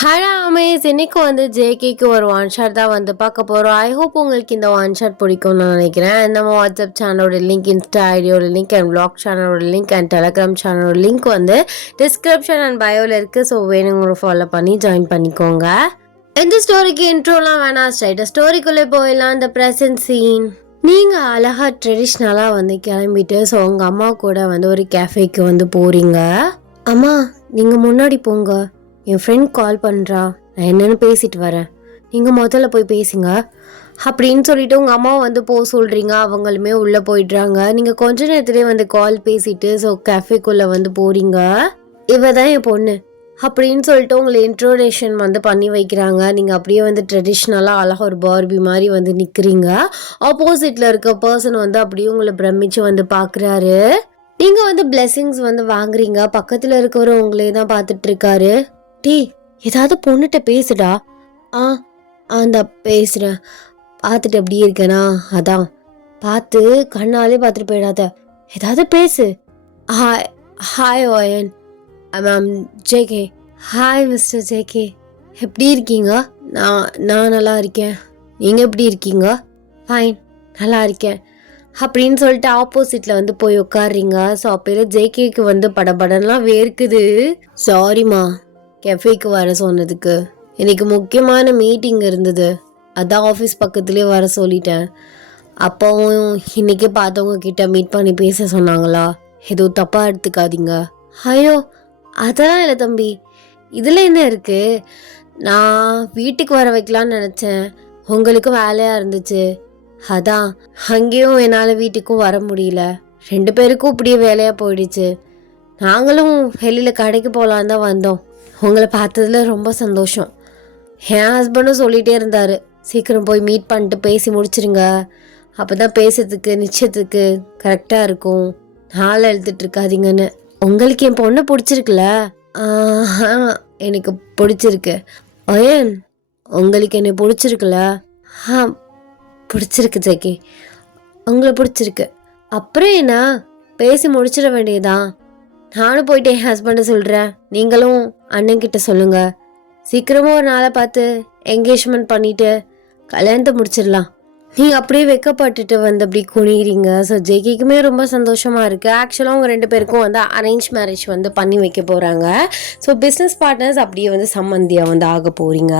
Hello Amaze, இன்னைக்கு வந்து ஜேகேக்கு ஒரு ஒன் ஷாட் தான் வந்து பார்க்க போகிறோம். ஐ ஹோப் உங்களுக்கு இந்த ஒன் ஷாட் பிடிக்கும்னு நான் நினைக்கிறேன். நம்ம வாட்ஸ்அப் சேனலோட லிங்க், இன்ஸ்டா ஐடியோட லிங்க் அண்ட் பிளாக் சேனலோட லிங்க் அண்ட் டெலகிராம் சேனலோட லிங்க் வந்து டிஸ்கிரிப்ஷன் அண்ட் பயோவில் இருக்குது. ஸோ வேணுங்கிற ஃபாலோ பண்ணி ஜாயின் பண்ணிக்கோங்க. இந்த ஸ்டோரிக்கு இன்ட்ரோலாம் வேணாம், ஸ்ட்ரைட்டாக ஸ்டோரிக்குள்ளே போயிடலாம். இந்த ப்ரெசன்ட் சீன், நீங்கள் அழகாக ட்ரெடிஷ்னலாக வந்து கிளம்பிட்டு ஸோ உங்கள் அம்மா கூட வந்து ஒரு கேஃபேக்கு வந்து போகிறீங்க. அம்மா நீங்கள் முன்னாடி போங்க, என் ஃப்ரெண்ட் கால் பண்ணுறா, நான் என்னென்னு பேசிட்டு வரேன், நீங்கள் முதல்ல போய் பேசுங்க அப்படின்னு சொல்லிட்டு உங்கள் அம்மாவை வந்து போக சொல்கிறீங்க. அவங்களுமே உள்ளே போயிடுறாங்க. நீங்கள் கொஞ்ச நேரத்துலேயே வந்து கால் பேசிட்டு ஸோ கேஃபேக்குள்ளே வந்து போகிறீங்க. இவ தான் என் பொண்ணு அப்படின்னு சொல்லிட்டு உங்களை இன்ட்ரோடக்ஷன் வந்து பண்ணி வைக்கிறாங்க. நீங்கள் அப்படியே வந்து ட்ரெடிஷ்னலாக அழகாக ஒரு பார்பி மாதிரி வந்து நிற்கிறீங்க. ஆப்போசிட்டில் இருக்க பர்சன் வந்து அப்படியே உங்களை பிரமிச்சு வந்து பார்க்குறாரு. நீங்கள் வந்து பிளெஸிங்ஸ் வந்து வாங்குறீங்க. பக்கத்தில் இருக்கவர் உங்களே தான் பார்த்துட்டு இருக்காரு. டீ ஏதாவது பொண்ணுகிட்ட பேசுடா. அந்த பேசுகிறேன், பார்த்துட்டு எப்படி இருக்கேனா, அதான் பார்த்து கண்ணாலே பார்த்துட்டு போயிடாத, ஏதாவது பேசு. ஹாய் ஹாய் ஓயன், ma'am JK. Hi mister JK, எப்படி இருக்கீங்க? நான் நல்லா இருக்கேன், நீங்கள் எப்படி இருக்கீங்க? ஃபைன், நல்லா இருக்கேன் அப்படின்னு சொல்லிட்டு ஆப்போசிட்டில் வந்து போய் உட்காடுறீங்க. ஸோ அப்போல ஜேகேக்கு வந்து படபடன்லாம் வேர்க்குது. சாரிம்மா கெஃபேக்கு வர சொன்னதுக்கு, இன்னைக்கு முக்கியமான மீட்டிங் இருந்தது, அதான் ஆஃபீஸ் பக்கத்துலேயே வர சொல்லிட்டேன். அப்போவும் இன்னைக்கு பார்த்தவங்க கிட்ட மீட் பண்ணி பேச சொன்னாங்களா, எதுவும் தப்பாக எடுத்துக்காதீங்க. ஐயோ அதெல்லாம் இல்லை தம்பி, இதில் என்ன இருக்குது, நான் வீட்டுக்கு வர வைக்கலான்னு நினச்சேன், உங்களுக்கும் வேலையாக இருந்துச்சு, அதான் அங்கேயும் என்னால் வீட்டுக்கும் வர முடியல, 2 பேருக்கும் இப்படியே வேலையாக போயிடுச்சு, நாங்களும் வெளியில் கடைக்கு போகலான்னு தான் வந்தோம். உங்களை பார்த்ததுல ரொம்ப சந்தோஷம். என் ஹஸ்பண்டும் சொல்லிகிட்டே இருந்தார், சீக்கிரம் போய் மீட் பண்ணிட்டு பேசி முடிச்சிருங்க, அப்போ தான் பேசுறதுக்கு நிச்சயத்துக்கு கரெக்டாக இருக்கும், நாளை எழுத்துட்ருக்காதீங்கன்னு. உங்களுக்கு என் பொண்ணை பிடிச்சிருக்குல்ல? எனக்கு பிடிச்சிருக்கு. ஓயன் உங்களுக்கு என்னை பிடிச்சிருக்குல்ல? பிடிச்சிருக்கு ஜெகி, உங்களை பிடிச்சிருக்கு. அப்புறம் என்ன, பேசி முடிச்சிட வேண்டியதான். நானும் போயிட்டு என் ஹஸ்பண்டை சொல்கிறேன், நீங்களும் அண்ணன்கிட்ட சொல்லுங்கள், சீக்கிரமாக ஒரு நாளை பார்த்து என்கேஜ்மெண்ட் பண்ணிவிட்டு கல்யாணத்தை முடிச்சிடலாம். நீங்கள் அப்படியே வெக்கப்பட்டுட்டு வந்து அப்படி குனிகிறீங்க. ஸோ ஜெய்கிக்குமே ரொம்ப சந்தோஷமாக இருக்குது. ஆக்சுவலாக அவங்க 2 பேருக்கும் வந்து அரேஞ்ச் மேரேஜ் வந்து பண்ணி வைக்க போகிறாங்க. ஸோ பிஸ்னஸ் பார்ட்னர்ஸ் அப்படியே வந்து சம்மந்தியாக வந்து ஆக போகிறீங்க.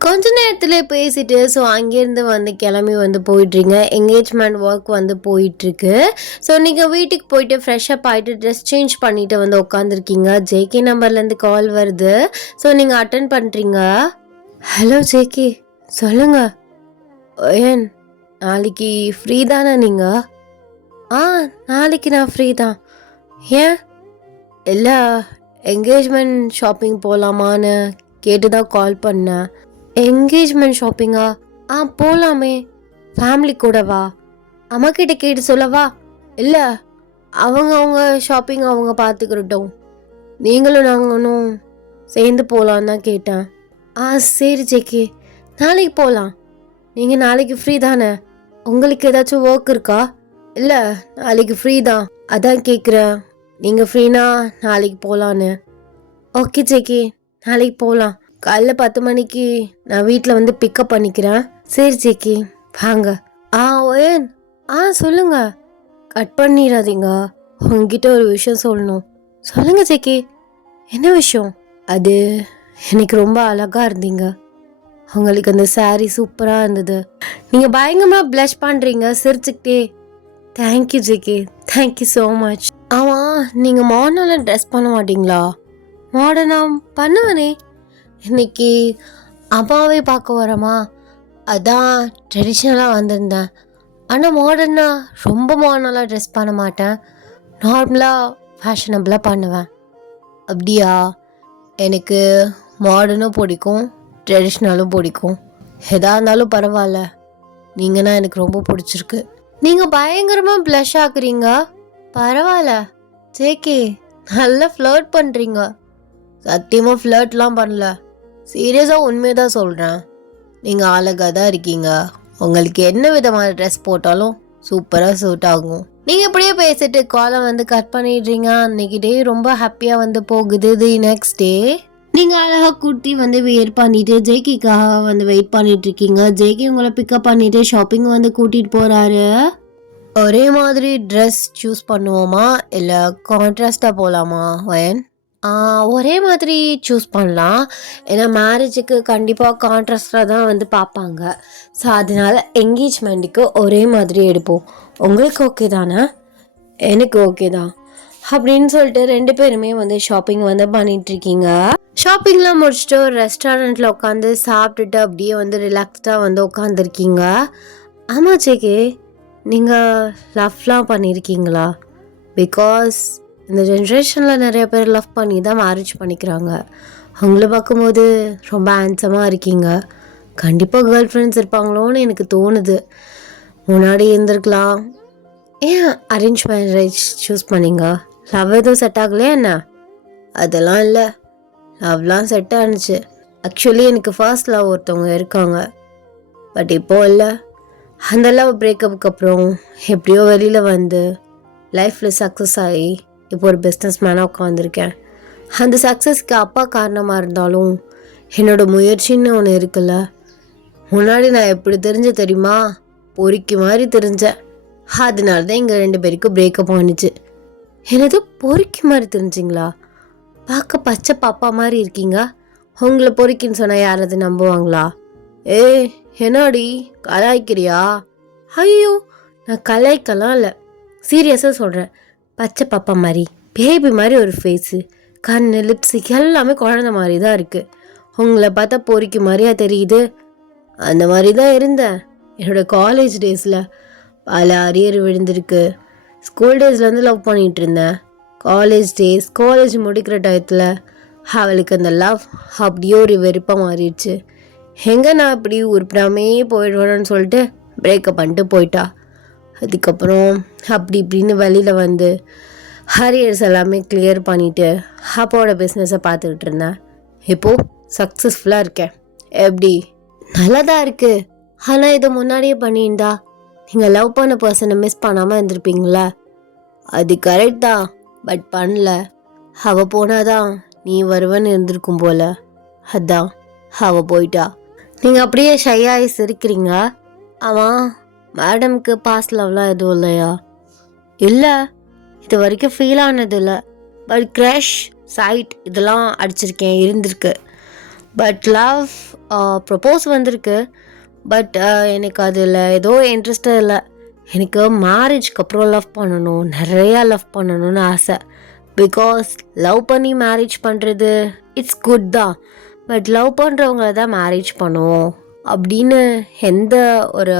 கொஞ்ச நேரத்தில் பேசிட்டு ஸோ அங்கேருந்து வந்து கிளம்பி வந்து போயிட்டுருங்க. என்கேஜ்மெண்ட் ஒர்க் வந்து போயிட்டுருக்கு. ஸோ நீங்கள் வீட்டுக்கு போயிட்டு ஃப்ரெஷ்அப் ஆகிட்டு ட்ரெஸ் சேஞ்ச் பண்ணிவிட்டு வந்து உட்காந்துருக்கீங்க. ஜேகே நம்பர்லேருந்து கால் வருது. ஸோ நீங்கள் அட்டன் பண்ணுறீங்க. ஹலோ ஜேகே, சொல்லுங்கள். ஏன் நாளைக்கு ஃப்ரீ தானே நீங்கள்? நாளைக்கு நான் ஃப்ரீ தான். ஏன்? இல்லை, என்கேஜ்மெண்ட் ஷாப்பிங் போகலாமான்னு கேட்டு தான் கால் பண்ணேன். என்கேஜ்மெண்ட் ஷாப்பிங்கா? போகலாமே, ஃபேமிலி கூடவா? அம்மா கிட்ட கேட்டு சொல்லவா? இல்லை, அவங்க ஷாப்பிங் அவங்க பார்த்துக்கிட்டோம், நீங்களும் நாங்களும் சேர்ந்து போகலான்னு தான் கேட்டேன். சரி ஜேகே, நாளைக்கு போகலாம். நீங்கள் நாளைக்கு ஃப்ரீ தானே? உங்களுக்கு ஏதாச்சும் ஒர்க் இருக்கா? இல்லை, நாளைக்கு ஃப்ரீ தான், அதான் கேட்குறேன், நீங்கள் ஃப்ரீனா நாளைக்கு போகலான்னு. ஓகே ஜேகே, நாளைக்கு போகலாம். காலைல 10 மணிக்கு நான் வீட்டில் வந்து பிக்கப் பண்ணிக்கிறேன். சரி ஜேகே, வாங்க. ஓயன் சொல்லுங்க, கட் பண்ணிடாதீங்க, உங்ககிட்ட ஒரு விஷயம் சொல்லணும். சொல்லுங்க ஜேகே, என்ன விஷயம்? அது எனக்கு ரொம்ப அழகாக இருந்தீங்க, உங்களுக்கு அந்த சாரீ சூப்பராக இருந்தது, நீங்கள் பயங்கரமாக ப்ளஷ் பண்ணுறீங்க சிரிச்சுக்கிட்டே. Thank you JK, thank you so much. நீங்கள் மாடர்னாக ட்ரெஸ் பண்ண மாட்டிங்களா? மாடர்னாக பண்ணுவேனே, இன்னைக்கு அம்மாவே பார்க்க வரமா, அதான் ட்ரெடிஷ்னலாக வந்திருந்தேன். ஆனால் மாடர்னாக ரொம்ப மாடர்னலாக ட்ரெஸ் பண்ண மாட்டேன், நார்மலாக ஃபேஷனபிளாக பண்ணுவேன். அப்படியா? எனக்கு மாடர்னும் பிடிக்கும், ட்ரெடிஷ்னலும் பிடிக்கும், எதாக இருந்தாலும் பரவாயில்ல, நீங்கன்னா எனக்கு ரொம்ப பிடிச்சிருக்கு. நீங்கள் பயங்கரமாக ப்ளஷ் ஆக்குறீங்க. பரவாயில்ல ஜேகே, நல்லா ஃப்ளர்ட் பண்ணுறீங்க. சத்தியமாக ஃப்ளர்ட்லாம் பண்ணல, சீரியஸாக உண்மையை தான் சொல்கிறேன். நீங்கள் அழகாக தான் இருக்கீங்க, உங்களுக்கு என்ன விதமான ட்ரெஸ் போட்டாலும் சூப்பராக சூட் ஆகும். நீங்கள் இப்படியே பேசிட்டு காலை வந்து கட் பண்ணிடுறீங்க. அன்னைக்கு டே ரொம்ப ஹாப்பியாக வந்து போகுது. தி நெக்ஸ்ட் டே நீங்கள் அழகாக கூட்டி வந்து வியர் பண்ணிட்டு ஜேகிக்காக வந்து வெயிட் பண்ணிட்டு இருக்கீங்க. ஜேகி உங்களை பிக்கப் பண்ணிட்டு ஷாப்பிங் வந்து கூட்டிகிட்டு போகிறாரு. ஒரே மாதிரி ட்ரெஸ் சூஸ் பண்ணுவோமா இல்லை கான்ட்ராஸ்டாக போகலாமா வயன்? ஒரே மாதிரி சூஸ் பண்ணலாம். ஏன்னா மேரேஜுக்கு கண்டிப்பாக கான்ட்ராஸ்டாக தான் வந்து பார்ப்பாங்க. ஸோ அதனால என்கேஜ்மெண்ட்டுக்கு ஒரே மாதிரி எடுப்போம். உங்களுக்கு ஓகே தானே? எனக்கு ஓகே தான் அப்படின்னு சொல்லிட்டு 2 பேருமே வந்து ஷாப்பிங் வந்து பண்ணிகிட்ருக்கீங்க. ஷாப்பிங்லாம் முடிச்சுட்டு ஒரு ரெஸ்டாரண்ட்டில் உட்காந்து சாப்பிட்டுட்டு அப்படியே வந்து ரிலாக்ஸ்டாக வந்து உட்காந்துருக்கீங்க. ஆமாம் ஜேகே, நீங்கள் லவ்லாம் பண்ணியிருக்கீங்களா? பிகாஸ் இந்த ஜென்ரேஷனில் நிறைய பேர் லவ் பண்ணி தான் மேரேஜ் பண்ணிக்கிறாங்க. அவங்கள பார்க்கும்போது ரொம்ப ஹேண்ட்ஸமாக இருக்கீங்க. கண்டிப்பாக கேர்ள் ஃப்ரெண்ட்ஸ் இருப்பாங்களோன்னு எனக்கு தோணுது. முன்னாடி இருந்திருக்கலாம். ஏன் அரேஞ்ச் மேரேஜ் சூஸ் பண்ணிங்க? லவ் எதுவும் செட் ஆகலையா என்ன? அதெல்லாம் இல்லை, லவ்லாம் செட் ஆனிச்சு. ஆக்சுவலி எனக்கு ஃபர்ஸ்ட் லவ் ஒருத்தவங்க இருக்காங்க, பட் இப்போது இல்லை. அந்த லவ் பிரேக்கப்புக்கு அப்புறம் எப்படியோ வெளியில் வந்து லைஃப்பில் சக்ஸஸ் ஆகி இப்போ ஒரு பிஸ்னஸ் மேனாக உட்காந்துருக்கேன். அந்த சக்ஸஸ்க்கு அப்பா காரணமாக இருந்தாலும் என்னோடய முயற்சின்னு ஒன்று இருக்குல்ல. முன்னாடி நான் எப்படி தெரியுமா? பொறிக்கு மாதிரி தெரிஞ்சேன். அதனால தான் எங்கள் 2 பேருக்கும் பிரேக்கப் ஆனிச்சு. என்னது பொறிக்கு மாதிரி தெரிஞ்சிங்களா? பார்க்க பச்சை பாப்பா மாதிரி இருக்கீங்க. உங்களை பொறிக்கின்னு சொன்னால் யாராவது நம்புவாங்களா? என்னடி கலாய்க்கிறியா? ஐயோ, நான் கலாய்க்கலாம் இல்லை, சீரியஸாக சொல்கிறேன். பச்சை பாப்பா மாதிரி, பேபி மாதிரி ஒரு ஃபேஸு, கண், லிப்ஸு எல்லாமே குழந்த மாதிரி தான் இருக்குது. உங்களை பார்த்தா பொறிக்கு மாதிரியா தெரியுது? அந்த மாதிரி தான் இருந்தேன் என்னோடய காலேஜ் டேஸில். பல அரியர் விழுந்திருக்கு. ஸ்கூல் டேஸ்லேருந்து லவ் பண்ணிகிட்டு இருந்தேன். காலேஜ் முடிக்கிற டயத்தில் அவளுக்கு அந்த லவ் அப்படியே ஒரு வெறுப்பாக மாறிடுச்சு. எங்கே நான் இப்படி உருப்பிடாமே போயிடுவேன்னு சொல்லிட்டு பிரேக்கப் பண்ணிட்டு போயிட்டா. அதுக்கப்புறம் அப்படி இப்படின்னு வெளியில் வந்து அரியர்ஸ் எல்லாமே கிளியர் பண்ணிவிட்டு அப்பாவோட பிஸ்னஸை பார்த்துக்கிட்டு இருந்தேன். இப்போது சக்ஸஸ்ஃபுல்லாக இருக்கேன். எப்படி? நல்லா தான் இருக்குது. ஆனால் இதை முன்னாடியே பண்ணியிருந்தா நீங்கள் லவ் பண்ண பர்சனை மிஸ் பண்ணாமல் இருந்திருப்பீங்களா? அது கரெக்ட் தான், பட் பண்ணல. அவள் போனாதான் நீ வருவன்னு இருந்திருக்கும் போல. அதான் அவள் போயிட்டா. நீங்கள் அப்படியே ஷையாகி சிரிக்கிறீங்க. ஆமாம், மேடம்க்கு பாஸ்ட் லவ்லாம் எதுவும் இல்லையா? இல்லை, இது வரைக்கும் ஃபீல் ஆனது இல்லை. பட் க்ரஷ், சைட் இதெல்லாம் அடிச்சிருக்கேன், இருந்திருக்கு. பட் லவ் ப்ரப்போஸ் வந்திருக்கு. பட் எனக்கு அதில் ஏதோ இன்ட்ரெஸ்டாக இல்லை. எனக்கு மேரேஜ்க்கு அப்புறம் லவ் பண்ணணும், நிறையா லவ் பண்ணணும்னு ஆசை. பிகாஸ் லவ் பண்ணி மேரேஜ் பண்ணுறது இட்ஸ் குட் தான். பட் லவ் பண்ணுறவங்கள தான் மேரேஜ் பண்ணுவோம் அப்படின்னு எந்த ஒரு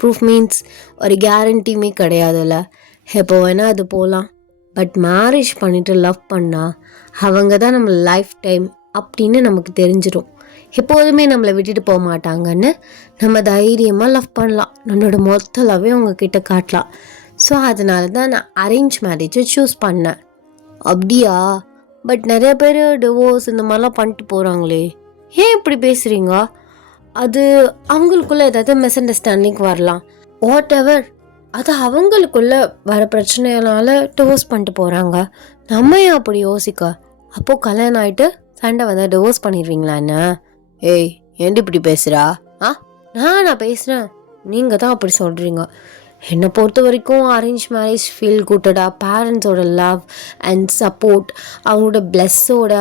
ப்ரூஃப் மீன்ஸ் ஒரு கேரண்டியுமே கிடையாதுல்ல. எப்போ வேணால் அது போகலாம். பட் மேரேஜ் பண்ணிவிட்டு லவ் பண்ணால் அவங்க தான் நம்ம லைஃப் டைம் அப்படின்னு நமக்கு தெரிஞ்சிடும். எப்போதுமே நம்மளை விட்டுட்டு போக மாட்டாங்கன்னு நம்ம தைரியமாக லவ் பண்ணலாம். நம்மளோட மொத்த லவ்வே உங்ககிட்ட காட்டலாம். ஸோ அதனால தான் நான் அரேஞ்ச் மேரேஜை சூஸ் பண்ணேன். அப்படியா? பட் நிறைய பேர் டிவோர்ஸ் இந்த மாதிரிலாம் பண்ணிட்டு போகிறாங்களே, ஏன் இப்படி பேசுகிறீங்க? அது அவங்களுக்குள்ளே ஏதாவது மிஸ் அண்டர்ஸ்டாண்டிங் வரலாம். வாட் எவர், அது அவங்களுக்குள்ளே வர பிரச்சனைனால டிவோர்ஸ் பண்ணிட்டு போகிறாங்க. நம்ம ஏன் அப்படி யோசிக்க? அப்போது கல்யாணம் ஆகிட்டு சண்டை வந்தால் டிவோர்ஸ் பண்ணிடுவீங்களா என்ன? ஏய், ஏன்டி இப்படி பேசுகிறா? நான் பேசுகிறேன், நீங்கள் தான் அப்படி சொல்கிறீங்க. என்னை பொறுத்த வரைக்கும் அரேஞ்ச் மேரேஜ் ஃபீல் குட்டடாக பேரண்ட்ஸோட லவ் அண்ட் சப்போர்ட், அவங்களோட பிளஸ்ஸோட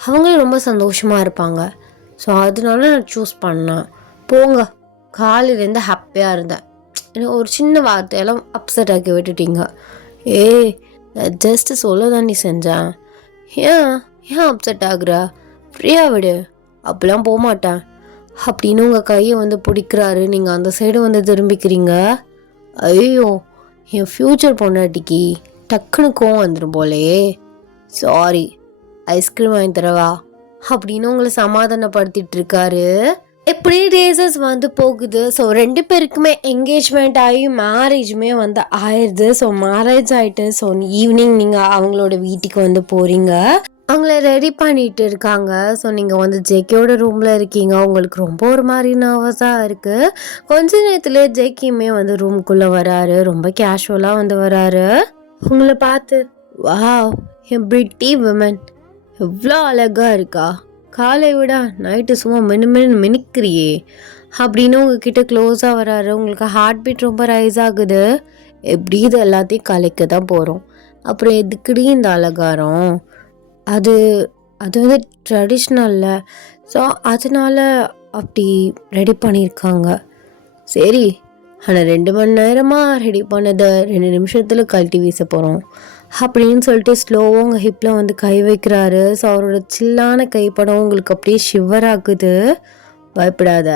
அவங்களும் ரொம்ப சந்தோஷமாக இருப்பாங்க. ஸோ அதனால நான் சூஸ் பண்ணேன். போங்க, காலையிலேருந்து ஹாப்பியாக இருந்தேன். எனக்கு ஒரு சின்ன வார்த்தையெல்லாம் அப்செட் ஆக்கி விட்டுட்டீங்க. நான் ஜஸ்ட்டு சொல்ல தான் நீ செஞ்சேன். ஏன் அப்செட் ஆகுற? ஃப்ரீயாக விடு. அப்படிலாம் போகமாட்டேன் அப்படின்னு உங்கள் கையை வந்து பிடிக்கிறாரு. நீங்கள் அந்த சைடு வந்து திரும்பிக்கிறீங்க. ஐயோ, என் ஃப்யூச்சர் பொண்டாட்டிக்கு டக்குன்னு கோவம் வந்துடும் போலையே. சாரி, ஐஸ்கிரீம் வாங்கி தரவா அப்படின்னு உங்களை சமாதானப்படுத்திட்டு இருக்காரு. எப்படி டேஸஸ் வந்து போகுது. ஸோ 2 பேருக்குமே என்கேஜ்மெண்ட் ஆகி மேரேஜுமே வந்து ஆயிடுது. ஸோ மேரேஜ் ஆகிட்டு ஸோ ஈவினிங் நீங்கள் அவங்களோட வீட்டுக்கு வந்து போகிறீங்க. அவங்கள ரெடி பண்ணிட்டு இருக்காங்க. ஸோ நீங்கள் வந்து ஜேக்கியோட ரூமில் இருக்கீங்க. உங்களுக்கு ரொம்ப ஒரு மாதிரி நர்வஸாக இருக்குது. கொஞ்ச நேரத்துலேயே ஜேக்கியுமே வந்து ரூம்குள்ளே வராரு. ரொம்ப கேஷுவலாக வந்து வராரு. உங்களை பார்த்து, வாவ், என் பிரிட்டி விமன் எவ்வளோ அழகாக இருக்கா காலை விட நைட்டு சும்மா மினுக்கிறியே அப்படின்னு உங்ககிட்ட க்ளோஸாக வராரு. உங்களுக்கு ஹார்ட் பீட் ரொம்ப ரைஸ் ஆகுது. எப்படி இது எல்லாத்தையும் கலைக்க தான் போகிறோம். அப்புறம் எதுக்குடி இந்த அலங்காரம்? அது அது வந்து ட்ரெடிஷ்னல்ல. ஸோ அதனால அப்படி ரெடி பண்ணியிருக்காங்க. சரி, ஆனால் 2 மணி நேரமாக ரெடி பண்ணதை 2 நிமிஷத்தில் கழட்டி வீச போகிறோம் அப்படின்னு சொல்லிட்டு ஸ்லோவாக உங்கள் ஹிப்பில் வந்து கை வைக்கிறாரு. ஸோ அவரோட சில்லான கைப்படம் உங்களுக்கு அப்படியே ஷிவர் ஆகுது. பயப்படாத,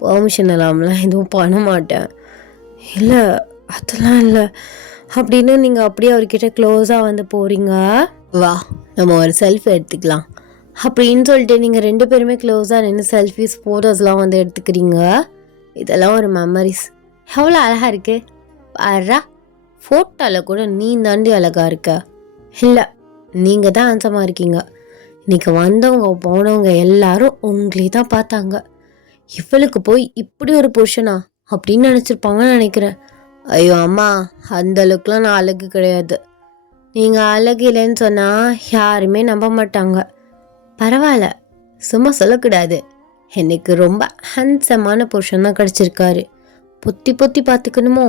பெர்மிஷன் இல்லாமலாம் எதுவும் பண்ண மாட்டேன். இல்லை அதெல்லாம் இல்லை அப்படின்னு நீங்கள் அப்படியே அவர்கிட்ட க்ளோஸாக வந்து போகிறீங்க. வா நம்ம ஒரு செல்ஃபி எடுத்துக்கலாம் அப்படின்னு சொல்லிட்டு நீங்கள் 2 பேருமே க்ளோஸாக நின்று செல்ஃபிஸ் ஃபோட்டோஸ்லாம் வந்து எடுத்துக்கிறீங்க. இதெல்லாம் ஒரு மெமரிஸ். எவ்வளோ அழகாக இருக்கு பாரா. ஃபோட்டோவில் கூட நீ தாண்டி அழகாக இருக்க. இல்லை, நீங்கள் தான் ஹேண்ட்ஸமாக இருக்கீங்க. இன்றைக்கி வந்தவங்க போனவங்க எல்லாரும் உங்களே தான் பார்த்தாங்க. இவளுக்கு போய் இப்படி ஒரு புருஷனா அப்படின்னு நினச்சிருப்பாங்கன்னு நினைக்கிறேன். ஐயோ அம்மா, அந்த அளவுக்குலாம் நான் அழகு கிடையாது. நீங்கள் அழகு இல்லைன்னு சொன்னால் யாருமே நம்ப மாட்டாங்க. பரவாயில்ல, சும்மா சொல்லக்கூடாது. எனக்கு ரொம்ப ஹேண்ட்ஸமான புருஷன் தான் கிடச்சிருக்காரு. பொத்தி பொத்தி பார்த்துக்கணுமோ?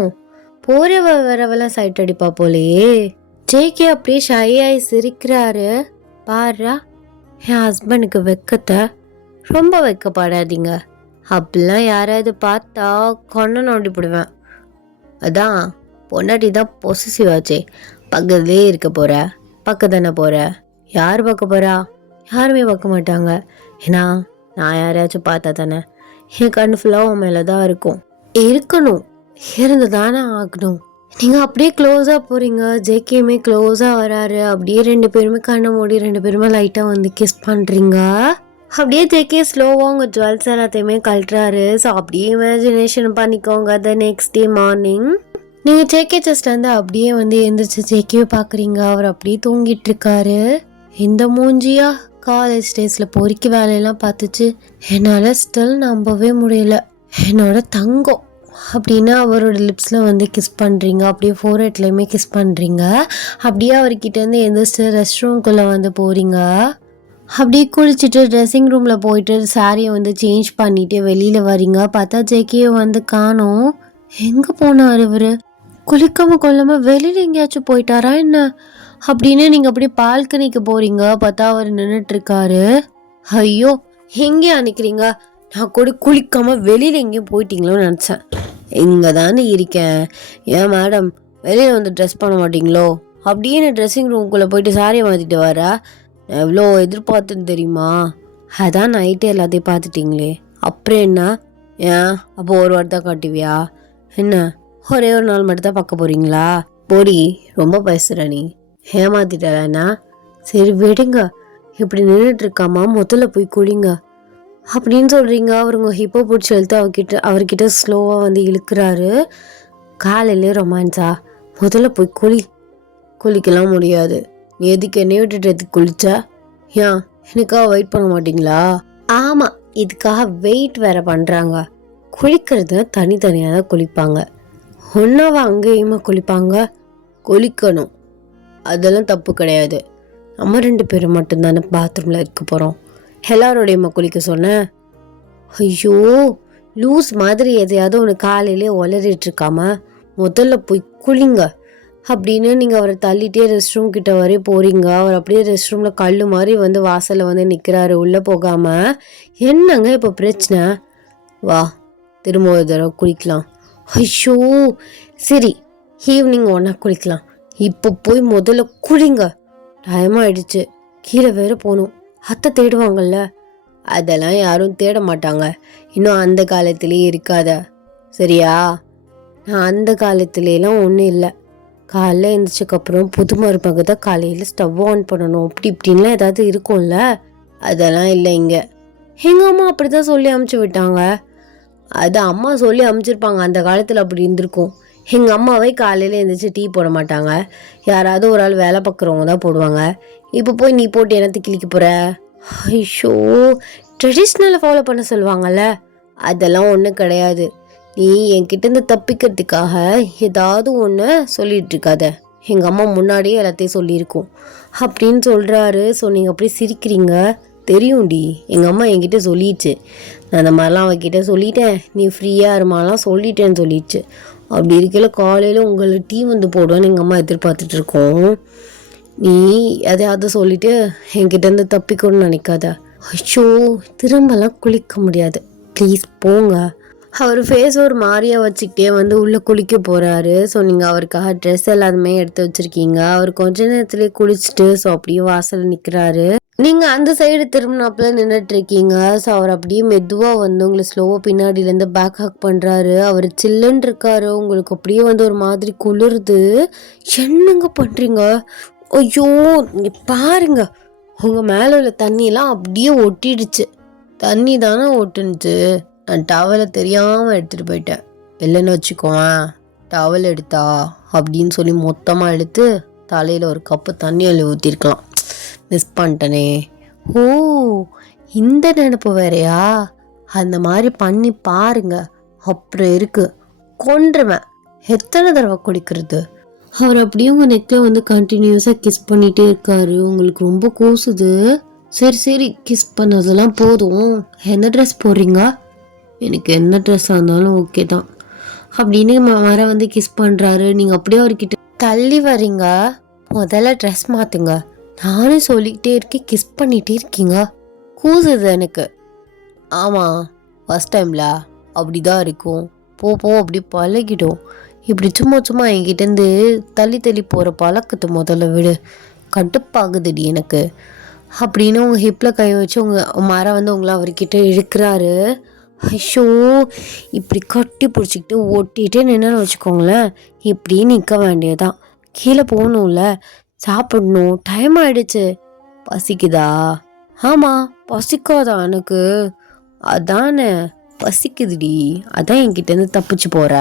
போகிறவ வரவெல்லாம் சைட் அடிப்பா போலையே. ஜேகே அப்படியே ஷையாகி சிரிக்கிறாரு. பாரா, என் ஹஸ்பண்டுக்கு வெக்கத்தை ரொம்ப வெக்கப்படாதீங்க. அப்படிலாம் யாராவது பார்த்தா கொன்ன நோண்டி போடுவேன். அதான் பொண்டாட்டி தான் பொசிசிவ் ஆச்சே. பக்கத்துலேயே இருக்க போகிற, பக்கம் தானே போகிற. யார் பார்க்க போகிறா? யாருமே பார்க்க மாட்டாங்க. ஏன்னா நான் யாரையாச்சும் பார்த்தா தானே என் கண் ஃபுல்லாக உன் மேலே தான் இருக்கணும். இருந்து தானே ஆகணும். நீங்கள் அப்படியே க்ளோஸாக போகிறீங்க. ஜேகேமே க்ளோஸாக வராரு. அப்படியே 2 பேருமே கண்ணை மூடி 2 பேருமே லைட்டாக வந்து கிஸ் பண்ணுறீங்க. அப்படியே ஜேகே ஸ்லோவாக உங்கள் ஜுவல்ஸ் எல்லாத்தையுமே கழட்டுறாரு. ஸோ அப்படியே இமேஜினேஷன் பண்ணிக்கோங்க. த நெக்ஸ்ட் டே மார்னிங் நீங்கள் ஜேகே ஜஸ்ட் வந்து அப்படியே வந்து எழுந்திரிச்சு ஜேகேவை பார்க்குறீங்க. அவர் அப்படியே தூங்கிட்டு இருக்காரு. இந்த மூஞ்சியா காலேஜ் டேஸில் பொறிக்க வேலையெல்லாம் பார்த்துச்சு. என்னால் ஸ்டில் நம்பவே முடியல. என்னோட தங்கம் அப்படின்னு அவரோட லிப்ஸில் வந்து கிஸ் பண்ணுறீங்க. அப்படியே ஃபோர்ஹெட்லேயுமே கிஸ் பண்ணுறீங்க. அப்படியே அவர்கிட்டேருந்து எந்திரிச்சு ரெஸ்ட் ரூம்குள்ளே வந்து போகிறீங்க. அப்படியே குளிச்சுட்டு ட்ரெஸ்ஸிங் ரூமில் போயிட்டு சாரியை வந்து சேஞ்ச் பண்ணிவிட்டு வெளியில் வரீங்க. பார்த்தா ஜேகே வந்து காணோம். எங்கே போனார் இவர்? குளிக்காமல் கொள்ளாமல் வெளியில் எங்கேயாச்சும் போயிட்டாரா என்ன அப்படின்னு நீங்கள் அப்படியே பால்கனிக்கு போகிறீங்க. பார்த்தா அவர் நின்றுட்டுருக்காரு. ஐயோ, எங்கேயா நிற்கிறீங்க? நான் கூட குளிக்காமல் வெளியில் எங்கேயும் போயிட்டீங்களோன்னு நினச்சேன். இங்கே தானே இருக்கேன். ஏன் மேடம் வெளியில் வந்து ட்ரெஸ் பண்ண மாட்டிங்களோ அப்படின்னு ட்ரெஸ்ஸிங் ரூம்குள்ளே போயிட்டு சாரியை மாற்றிட்டு வரா. எவ்வளோ எதிர்பார்த்துன்னு தெரியுமா? அதான் நைட்டு எல்லாத்தையும் பார்த்துட்டிங்களே, அப்புறம் என்ன? ஏன் அப்போ ஒரு வாரம் தான் காட்டுவியா என்ன? ஒரே ஒரு நாள் மட்டும் தான் பார்க்க போகிறீங்களா? போடி, ரொம்ப பேசுகிற நீ. ஏமாத்திட்டலண்ணா. சரி விடுங்க, இப்படி நின்றுட்டு இருக்காமா, முதல்ல போய் குளிங்க அப்படின்னு சொல்கிறீங்க. அவருங்க ஹிப்போ பிடிச்சி எழுத்து அவர்கிட்ட ஸ்லோவாக வந்து இழுக்கிறாரு. காலையிலே ரொமான்ஸா? முதல்ல போய் குளிக்கலாம் முடியாது. நீ எதுக்கு என்னை விட்டுட்டு எதுக்கு குளிச்சா? ஏன் எனக்காக வெயிட் பண்ண மாட்டிங்களா? ஆமாம், இதுக்காக வெயிட் வேற பண்ணுறாங்க. குளிக்கிறது தனித்தனியாக தான் குளிப்பாங்க. ஒன்றாவ அங்கேயுமா குளிப்பாங்க? குளிக்கணும், அதெல்லாம் தப்பு கிடையாது. நம்ம 2 பேரும் மட்டும்தானே பாத்ரூமில் இருக்க போகிறோம். எல்லாரோடையுமா குளிக்க சொன்னேன்? ஐயோ லூஸ் மாதிரி எதையாவது ஒன்று காலையிலே உளறிட்டு இருக்காம முதல்ல போய் குளிங்க அப்படின்னு நீங்கள் அவரை தள்ளிட்டே ரெஸ்ட் ரூம் கிட்ட வரைய போகிறீங்க. அவர் அப்படியே ரெஸ்ட் ரூமில் கல் மாதிரி வந்து வாசலில் வந்து நிற்கிறாரு உள்ளே போகாமல். என்னங்க இப்போ பிரச்சனை? வா திரும்ப ஒரு தடவை குளிக்கலாம். ஐயோ சரி, ஈவினிங் ஒன்றா குளிக்கலாம். இப்போ போய் முதல்ல குளிங்க. டைம் ஆயிடுச்சு, கீழே வேற போகணும். அத்தை தேடுவாங்கல்ல. அதெல்லாம் யாரும் தேட மாட்டாங்க. இன்னும் அந்த காலத்திலேயே இருக்காத சரியா? நான் அந்த காலத்துலலாம் ஒன்றும் இல்லை. காலைல எழுந்திரிச்சக்கப்புறம் புது மருமக தான் காலையில் ஸ்டவ் ஆன் பண்ணணும் அப்படி இப்படின்லாம் ஏதாவது இருக்கும்ல. அதெல்லாம் இல்லை இங்கே. எங்கள் அம்மா அப்படி தான் சொல்லி அமுச்சு விட்டாங்க. அது அம்மா சொல்லி அமுச்சிருப்பாங்க, அந்த காலத்தில் அப்படி இருந்திருக்கும். எங்கள் அம்மாவே காலையில் எழுந்திரிச்சு டீ போட மாட்டாங்க. யாராவது ஒரு ஆள் வேலை பார்க்குறவங்க தான் போடுவாங்க. இப்போ போய் நீ போட்டு என்னத்தை கிளிக்க போகிற? ஐயோ, ட்ரெடிஷ்னலை ஃபாலோ பண்ண சொல்லுவாங்கல்ல, அதெல்லாம் ஒன்றும் கிடையாது. நீ என்கிட்டேருந்து தப்பிக்கிறதுக்காக ஏதாவது ஒன்று சொல்லிட்டு இருக்காத. எங்கள் அம்மா முன்னாடியே எல்லாத்தையும் சொல்லியிருக்கோம் அப்படின்னு சொல்கிறாரு. ஸோ நீங்கள் அப்படியே சிரிக்கிறீங்க. தெரியும்டி, எங்கள் அம்மா என்கிட்ட சொல்லிடுச்சு. நான் அந்த மாதிரிலாம் அவகிட்ட சொல்லிட்டேன், நீ ஃப்ரீயாக இருமாலாம் சொல்லிட்டேன்னு சொல்லிடுச்சு. அப்படி இருக்கல காலையில் உங்களை டீ வந்து போடுவேன்னு எங்கள் அம்மா எதிர்பார்த்துட்ருக்கோம். நீ எதையாவது சொல்லிவிட்டு என்கிட்டேருந்து தப்பிக்கணும்னு நினைக்காத. ஐயோ, திரும்பலாம் குளிக்க முடியாது, ப்ளீஸ் போங்க. அவர் ஃபேஸ் ஒரு மாதிரியா வச்சுக்கிட்டே வந்து உள்ளே குளிக்க போகிறாரு. ஸோ நீங்கள் அவருக்காக ட்ரெஸ் எல்லாருமே எடுத்து வச்சுருக்கீங்க. அவர் கொஞ்ச நேரத்துலேயே குளிச்சுட்டு ஸோ அப்படியே வாசல் நிற்கிறாரு. நீங்கள் அந்த சைடு திரும்பினாப்புல நின்றுட்டுருக்கீங்க. ஸோ அவர் அப்படியே மெதுவாக வந்து உங்களை ஸ்லோவாக பின்னாடியிலேருந்து பேக் ஹக் பண்ணுறாரு. அவர் சில்லுன்னு இருக்காரு. உங்களுக்கு அப்படியே வந்து ஒரு மாதிரி குளிருது. என்னங்க பண்ணுறீங்க? ஐயோ, இங்கே பாருங்க, உங்கள் மேலே உள்ள தண்ணியெல்லாம் அப்படியே ஒட்டிடுச்சு. தண்ணி தானே ஒட்டுனுச்சு, நான் டவலை தெரியாமல் எடுத்துகிட்டு போயிட்டேன். இல்லைன்னு வச்சுக்கோவேன், டவல் எடுத்தா அப்படின்னு சொல்லி மொத்தமாக எடுத்து தலையில் ஒரு கப்பு தண்ணி அள்ளி ஊற்றிருக்கலாம். மிஸ் பண்ணிட்டனே. ஓ, இந்த நினப்பு வேறையா? அந்த மாதிரி பண்ணி பாருங்க, அப்புறம் இருக்கு கொன்றுவேன். எத்தனை தடவை குடிக்கிறது? அவர் அப்படியே உங்கள் நெக்கில் வந்து கண்டினியூஸாக கிஸ் பண்ணிகிட்டே இருக்காரு. உங்களுக்கு ரொம்ப கூசுது. சரி சரி, கிஸ் பண்ணதெல்லாம் போதும். என்ன ட்ரெஸ் போடுறீங்க? எனக்கு என்ன ட்ரெஸ்ஸாக இருந்தாலும் ஓகே தான் அப்படின்னு வர வந்து கிஸ் பண்ணுறாரு. நீங்கள் அப்படியே அவர்கிட்ட தள்ளி வரீங்க. முதல்ல ட்ரெஸ் மாற்றுங்க. நானும் சொல்லிக்கிட்டே இருக்கேன், கிஸ் பண்ணிகிட்டே இருக்கீங்க. கூசுது எனக்கு. ஆமாம், ஃபஸ்ட் டைமில் அப்படி தான் இருக்கும். போ அப்படி பழகிடும். இப்படி சும்மா சும்மா என்கிட்டேருந்து தள்ளி தள்ளி போகிற பழக்கத்தை முதல்ல விடு. கட்டுப்பாகுதுடி எனக்கு அப்படின்னு உங்கள் ஹிப்பில் கை வச்சு உங்கள் மரம் வந்து உங்களை அவர்கிட்ட இழுக்கிறாரு. ஐயோ, இப்படி கட்டி பிடிச்சிக்கிட்டு ஒட்டிகிட்டே நின்றுன்னு வச்சுக்கோங்களேன், இப்படி நிற்க வேண்டியதான். கீழே போகணும்ல, சாப்பிடணும், டைம் ஆயிடுச்சு. பசிக்குதா? ஆமாம், பசிக்காதா எனக்கு? அதானே பசிக்குதுடி, அதான் என்கிட்டேருந்து தப்பிச்சு போகிற.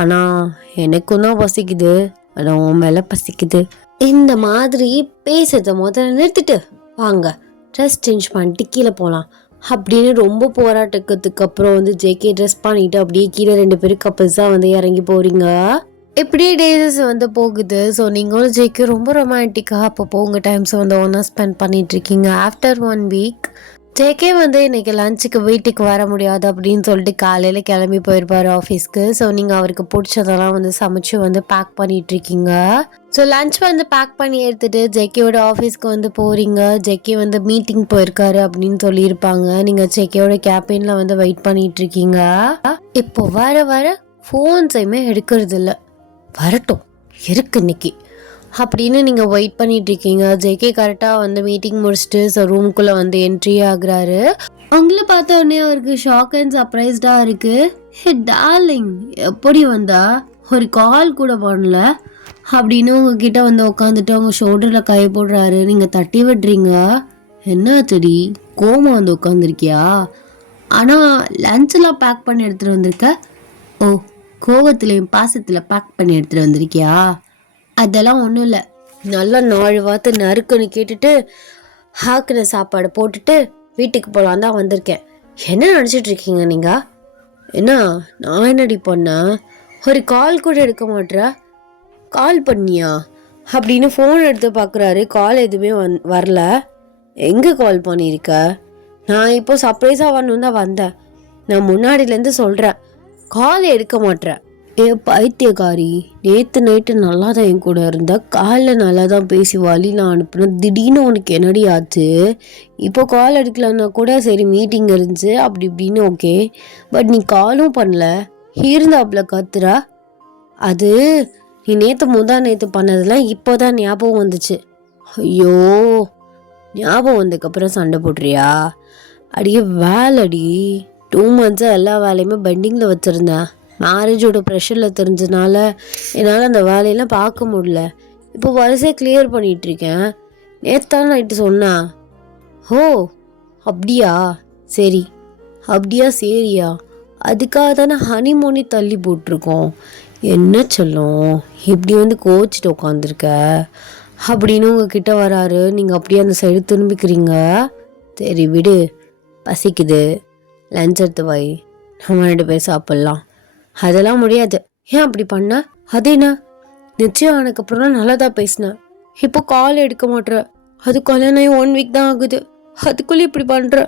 ஆனால் எனக்கும் தான் பசிக்குது, ஆனால் உன் மேலே பசிக்குது. இந்த மாதிரி பேசுறத முதல்ல நிறுத்திட்டு வாங்க, ட்ரெஸ் சேஞ்ச் பண்ணிட்டு கீழே போகலாம் அப்படின்னு ரொம்ப போராட்டத்துக்கு அப்புறம் வந்து ஜேகே ட்ரெஸ் பண்ணிட்டு அப்படியே கீழே 2 பேரும் கப்பல்ஸாக வந்து இறங்கி போகிறீங்க. இப்படியே டேஸ் வந்து போகுது. ஸோ நீங்களும் ஜேகே ரொம்ப ரொமான்டிக்காக அப்பப்போ உங்கள் டைம்ஸை வந்து ஒன்றா ஸ்பெண்ட் பண்ணிகிட்ருக்கீங்க. ஆஃப்டர் 1 வீக் ஜேகே வந்து இன்றைக்கி லஞ்சுக்கு வீட்டுக்கு வர முடியாது அப்படின்னு சொல்லிட்டு காலையில் கிளம்பி போயிருப்பார் ஆஃபீஸ்க்கு. ஸோ நீங்கள் அவருக்கு பிடிச்சதெல்லாம் வந்து சமைச்சு வந்து பேக் பண்ணிகிட்ருக்கீங்க. ஸோ லஞ்ச் வந்து பேக் பண்ணி எடுத்துகிட்டு ஜேகேவோட ஆஃபீஸ்க்கு வந்து போகிறீங்க. ஜேகே வந்து மீட்டிங் போயிருக்காரு அப்படின்னு சொல்லியிருப்பாங்க. நீங்கள் ஜேகேவோட கேபினில் வந்து வெயிட் பண்ணிகிட்ருக்கீங்க. இப்போ வர வர ஃபோன்ஸையுமே எடுக்கிறது இல்லை. வரட்டும், இருக்கு இன்னைக்கு அப்படின்னு நீங்கள் வெயிட் பண்ணிகிட்ருக்கீங்க. ஜேகே கரெக்டாக வந்து மீட்டிங் முடிச்சுட்டு ஸோ ரூம்குள்ளே வந்து என்ட்ரி ஆகுறாரு. அவங்கள பார்த்த உடனே அவருக்கு ஷாக் அண்ட் சர்ப்ரைஸ்டாக இருக்குது. ஹே டார்லிங், எப்படி வந்தா? ஒரு கால் கூட பண்ணல அப்படின்னு உங்ககிட்ட வந்து உட்காந்துட்டு அவங்க ஷோல்டரில் கை போடுறாரு. நீங்கள் தட்டி விடுறீங்க. என்ன செடி கோமா வந்து உட்காந்துருக்கியா? ஆனால் லஞ்செலாம் பேக் பண்ணி எடுத்துகிட்டு வந்திருக்க. ஓ, கோவத்துலேயும் பாசத்தில் பேக் பண்ணி எடுத்துகிட்டு வந்திருக்கியா? அதெல்லாம் ஒன்றும் இல்லை, நல்லா 4 வார்த்தை நறுக்குன்னு கேட்டுட்டு ஹாக்கின சாப்பாடு போட்டுட்டு வீட்டுக்கு போகலான் தான் வந்திருக்கேன். என்ன நினச்சிட்ருக்கீங்க நீங்கள்? என்ன நான் என்னடி பண்ணேன்? ஒரு கால் கூட எடுக்க மாட்டேற. கால் பண்ணியா அப்படின்னு ஃபோன் எடுத்து பார்க்குறாரு. கால் எதுவுமே வரல. எங்கே கால் பண்ணியிருக்க? நான் இப்போ சர்ப்ரைஸாக வரணுன்னு தான் வந்தேன். நான் முன்னாடியிலேருந்து சொல்கிறேன், கால் எடுக்க மாட்டேற. பைத்தியக்காரி, நேற்று நைட்டு நல்லா தான் என் கூட இருந்த, காலில் நல்லா தான் பேசி வழியில் அனுப்புனேன். திடீர்னு உனக்கு என்னடி ஆச்சு? இப்போ கால் எடுக்கலன்னா கூட சரி மீட்டிங் இருந்துச்சு அப்படி இப்படின்னு ஓகே, பட் நீ காலும் பண்ணல, இருந்தாப்புல கத்துறா. அது நீ நேற்று பண்ணதெல்லாம் இப்போ தான் ஞாபகம் வந்துச்சு. ஐயோ, ஞாபகம் வந்ததுக்கப்புறம் சண்டை போடுறியா? அடியே வேலைடி, 2 months எல்லா வேலையுமே பெண்டிங்கில் வச்சுருந்தேன். மேரேஜோட ப்ரெஷரில் தெரிஞ்சதுனால என்னால் அந்த வேலையெல்லாம் பார்க்க முடியல. இப்போ வரிசையாக கிளியர் பண்ணிகிட்ருக்கேன். நேற்று நைட்டு சொன்னேன். ஓ அப்படியா? சரி, அப்படியா சரியா? அதுக்காக தானே ஹனிமூனி தள்ளி போட்டிருக்கோம். என்ன சொல்லும் இப்படி வந்து கோச்சிட்டு உட்காந்துருக்க அப்படின்னு உங்ககிட்ட வராரு. நீங்கள் அப்படியே அந்த சைடு திரும்பிக்கிறீங்க. சரி விடு, பசிக்குது, லஞ்ச் எடுத்து வை, நம்ம 2 பேர் சாப்பிட்லாம். அதெல்லாம் முடியாது. ஏன் அப்படி பண்ண? அது என்ன, நிச்சயம் ஆனதுக்கப்புறம் நல்லா தான் பேசினேன். இப்போ கால் எடுக்க மாட்டேற. அது கல்யாணம் 1 வீக் தான் ஆகுது. அதுக்குள்ளே இப்படி பண்ணுற.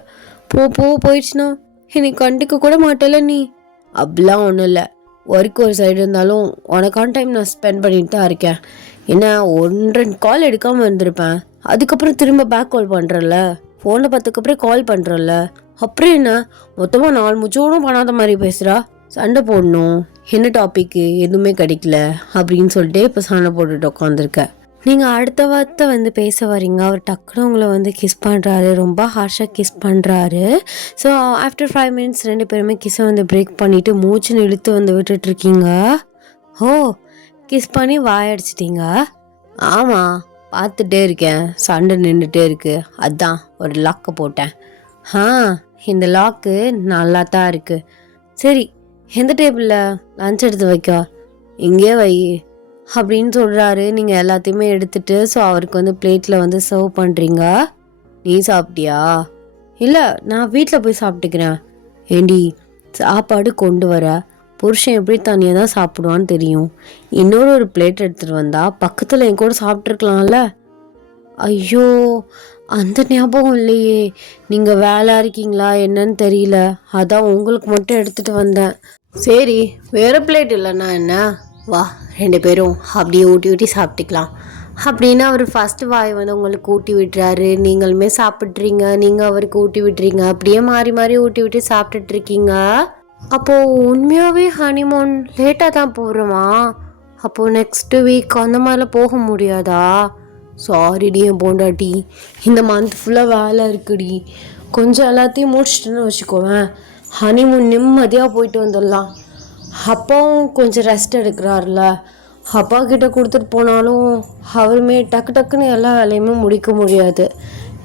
போயிடுச்சுன்னா என்னை கண்டுக்க கூட மாட்டேல நீ. அப்படிலாம் ஒன்றும் இல்லை. ஒர்க் ஒரு சைடு இருந்தாலும் உனக்கான டைம் நான் ஸ்பெண்ட் பண்ணிட்டு தான் இருக்கேன். என்ன 1-2 கால் எடுக்காமல் இருந்திருப்பேன். அதுக்கப்புறம் திரும்ப பேக் கால் பண்ணுறல, ஃபோனை பார்த்ததுக்கப்புறம் கால் பண்ணுறல, அப்புறம் என்ன மொத்தமாக 4 முச்சோடும் பண்ணாத மாதிரி பேசுகிறா. சண்டை போடணும், என்ன டாப்பிக்கு எதுவுமே கிடைக்கல அப்படின்னு சொல்லிட்டு இப்போ சண்டை போட்டுட்டு உட்காந்துருக்க. நீங்கள் அடுத்த வார்த்தை பேச வரீங்க, அவர் டக்குனு உங்களை கிஸ் பண்ணுறாரு, ரொம்ப ஹார்ஷாக கிஸ் பண்ணுறாரு. ஸோ ஆஃப்டர் 5 மினிட்ஸ் 2 பேருமே கிஸ்ஸை பிரேக் பண்ணிவிட்டு மூச்சுன்னு இழுத்து விட்டுட்ருக்கீங்க. ஓ, கிஸ் பண்ணி வாயடிச்சிட்டிங்க? ஆமாம், பார்த்துட்டே இருக்கேன், சண்டை நின்றுட்டே இருக்கு, அதான் ஒரு லாக்கை போட்டேன். இந்த லாக்கு நல்லா தான் இருக்குது. சரி, எந்த டேபிளில் லஞ்ச் எடுத்து வைக்க? இங்கே வை அப்படின்னு சொல்கிறாரு. நீங்கள் எல்லாத்தையுமே எடுத்துகிட்டு ஸோ அவருக்கு பிளேட்டில் சர்வ் பண்ணுறீங்க. நீ சாப்பிட்டியா? இல்லை, நான் வீட்டில் போய் சாப்பிட்டுக்கிறேன். ஏண்டி, சாப்பாடு கொண்டு வர புருஷன் எப்படி தனியாக தான் சாப்பிடுவான்னு தெரியும். ஒரு பிளேட் எடுத்துகிட்டு வந்தால் பக்கத்தில் என் கூட சாப்பிட்ருக்கலாம்ல. ஐயோ, அந்த ஞாபகம் இல்லையே. நீங்கள் வேலை இருக்கீங்களா என்னன்னு தெரியல, அதான் உங்களுக்கு மட்டும் எடுத்துகிட்டு வந்தேன். சரி, வேறு பிளேட் இல்லைன்னா என்ன, வா 2 பேரும் அப்படியே ஊட்டி சாப்பிட்டுக்கலாம் அப்படின்னு அவர் ஃபஸ்ட்டு வாய் உங்களுக்கு ஊட்டி விட்டுறாரு. நீங்களுமே சாப்பிட்றீங்க, நீங்கள் அவருக்கு ஊட்டி விட்டுறீங்க, அப்படியே மாறி மாறி ஊட்டி விட்டு சாப்பிட்டுட்ருக்கீங்க. அப்போது உண்மையாகவே ஹனிமூன் லேட்டாக தான் போகிறோமா? அப்போது நெக்ஸ்ட் வீக் அந்த மாதிரிலாம் போக முடியாதா? சாரிடி என் பொண்டாட்டி, இந்த மந்த் ஃபுல்லாக வேலை இருக்குடி, கொஞ்சம் எல்லாத்தையும் முடிச்சிட்டுன்னு வச்சுக்கோவேன், ஹனிமூன் நிம்மதியாக போயிட்டு வந்துடலாம். அப்பாவும் கொஞ்சம் ரெஸ்ட் எடுக்கிறாருல, அப்பா கிட்ட கொடுத்துட்டு போனாலும் அவருமே டக்குன்னு எல்லா வேலையுமே முடிக்க முடியாது.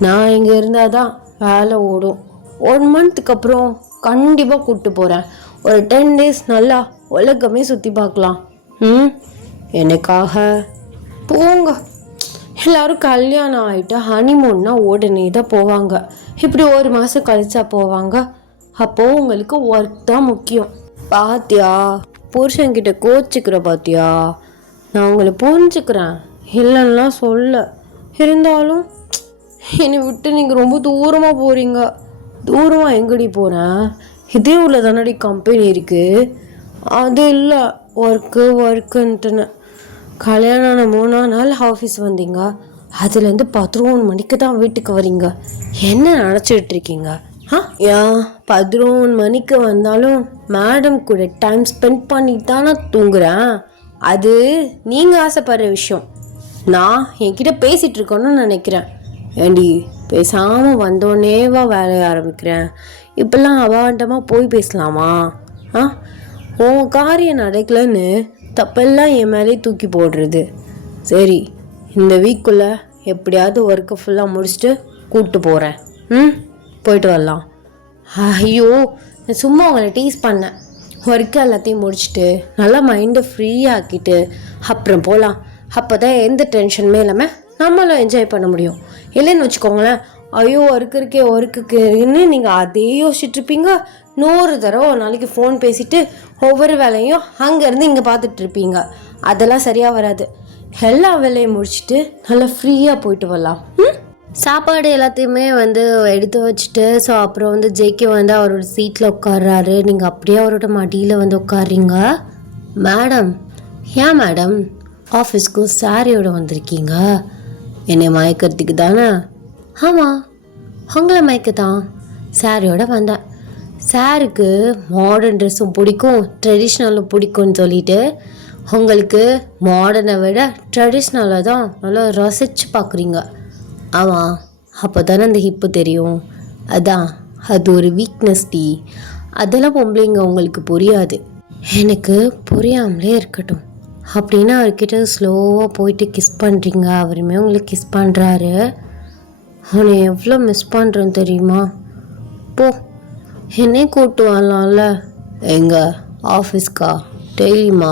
நான் இங்கே இருந்தால் தான் வேலை ஓடும். 1 மந்த்துக்கு அப்புறம் கண்டிப்பாக கூப்பிட்டு போகிறேன். ஒரு 10 டேஸ் நல்லா உலகமே சுற்றி பார்க்கலாம். எனக்காக போங்க. எல்லோரும் கல்யாணம் ஆகிட்டு ஹனிமூன்னா உடனே தான் போவாங்க. இப்படி 1 மாதம் கழிச்சா போவாங்க. அப்போது உங்களுக்கு ஒர்க் தான் முக்கியம். பாத்தியா, புருஷன்கிட்ட கோச்சிக்கிற பாத்தியா? நான் உங்களை புரிஞ்சுக்கிறேன், இல்லைன்னா சொல்ல. இருந்தாலும் என்னை விட்டு நீங்கள் ரொம்ப தூரமாக போகிறீங்க. தூரமாக எங்கடி போகிறேன்? இதே ஊரில் தானடி கம்பெனி இருக்குது. அது இல்லை, ஒர்க்குன்ட்டுன்னு கல்யாணம் ஆன 3ஆம் நாள் ஆஃபீஸ் வந்தீங்க, அதுலேருந்து 11 மணிக்கு தான் வீட்டுக்கு வரீங்க. என்ன நினச்சிட்டு இருக்கீங்க? ஏன் 11 மணிக்கு வந்தாலும் மேடம் கூட டைம் ஸ்பெண்ட் பண்ணிட்டு தானே தூங்குறேன். அது நீங்கள் ஆசைப்படுற விஷயம். நான் என்கிட்ட பேசிகிட்டு இருக்கோன்னு நினைக்கிறேன். ஏண்டி, பேசாமல் வந்தோடனேவா வேலையை ஆரம்பிக்கிறேன்? இப்பெல்லாம் அபாண்டமாக போய் பேசலாமா? உன் காரியம் நடக்கலன்னு தப்பெல்லாம் என் மேலே தூக்கி போடுறது. சரி, இந்த வீக்குள்ளே எப்படியாவது ஒர்க்கை ஃபுல்லாக முடிச்சுட்டு கூப்பிட்டு போகிறேன். போயிட்டு வரலாம். ஐயோ, நான் சும்மா உங்களை டீஸ் பண்ணேன். ஒர்க்கு எல்லாத்தையும் முடிச்சுட்டு நல்லா மைண்டை ஃப்ரீயாக்கிட்டு அப்புறம் போகலாம். அப்போ தான் எந்த டென்ஷனுமே இல்லாமல் நம்மளும் என்ஜாய் பண்ண முடியும். இல்லைன்னு வச்சுக்கோங்களேன், ஐயோ ஒர்க்குன்னு நீங்கள் அதே யோசிச்சுட்ருப்பீங்க. 100 தடவை ஒரு நாளைக்கு ஃபோன் பேசிவிட்டு ஒவ்வொரு வேலையும் அங்கேருந்து இங்கே பார்த்துட்ருப்பீங்க. அதெல்லாம் சரியாக வராது. எல்லா வேலையும் முடிச்சுட்டு நல்லா ஃப்ரீயாக போயிட்டு வரலாம். சாப்பாடு எல்லாத்தையுமே எடுத்து வச்சுட்டு ஸோ அப்புறம் ஜெய்கே அவரோட சீட்டில் உட்கார்றாரு. நீங்கள் அப்படியே அவரோட மடியில் உட்கார்றீங்க. மேடம், ஏன் மேடம் ஆஃபீஸ்க்கு சாரியோட வந்திருக்கீங்க? என்னை மயக்கிறதுக்கு தானே? ஆமாம், உங்களை மயக்க தான் சாரியோட வந்தேன். சாருக்கு மாடர்ன் ட்ரெஸ்ஸும் பிடிக்கும், ட்ரெடிஷ்னலும் பிடிக்கும்னு சொல்லிட்டு உங்களுக்கு மாடர்னை விட ட்ரெடிஷ்னலாக தான் நல்லா ரசித்து பார்க்குறீங்க. ஆமாம், அப்போ தானே அந்த ஹிப்பு தெரியும். அதான், அது ஒரு வீக்னஸ் டி. அதெல்லாம் பொம்பளைங்க உங்களுக்கு புரியாது. எனக்கு புரியாமலே இருக்கட்டும் அப்படின்னு அவர்கிட்ட ஸ்லோவாக போயிட்டு கிஸ் பண்ணுறீங்க. அவருமே உங்களுக்கு கிஸ் பண்ணுறாரு. அவனை எவ்வளோ மிஸ் பண்ணுறேன்னு தெரியுமா? போ, என்னை கூப்பிட்டு வரலாம்ல. எங்கே ஆஃபீஸ்க்கா? டெய்லியுமா?